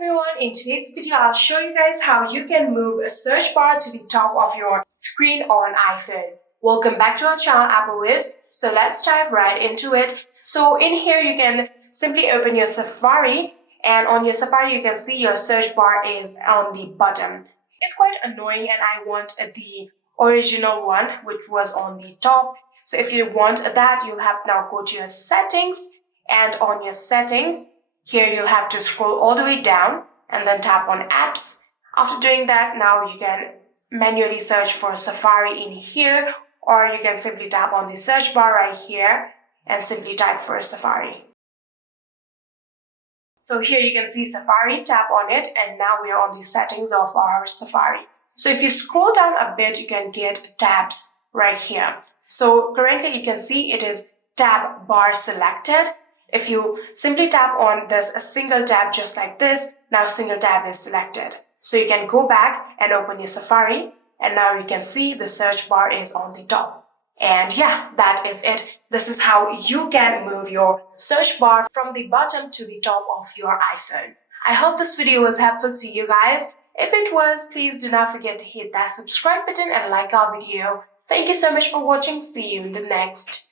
everyone, in today's video I'll show you guys how you can move a search bar to the top of your screen on iPhone. Welcome back to our channel AppleWiz. So let's dive right into it. So in here you can simply open your Safari, and on your Safari you can see your search bar is on the bottom. It's quite annoying and I want the original one which was on the top. So if you want that, you'll have to now go to your settings, and on your settings here you'll have to scroll all the way down and then tap on apps. After doing that, now you can manually search for Safari in here, or you can simply tap on the search bar right here and simply type for Safari. So here you can see Safari, tap on it, and now we are on the settings of our Safari. So if you scroll down a bit, you can get tabs right here. So currently you can see it is tab bar selected. If you simply tap on this a single tab just like this, now single tab is selected. So you can go back and open your Safari, and now you can see the search bar is on the top. And yeah, that is it. This is how you can move your search bar from the bottom to the top of your iPhone. I hope this video was helpful to you guys. If it was, please do not forget to hit that subscribe button and like our video. Thank you so much for watching. See you in the next.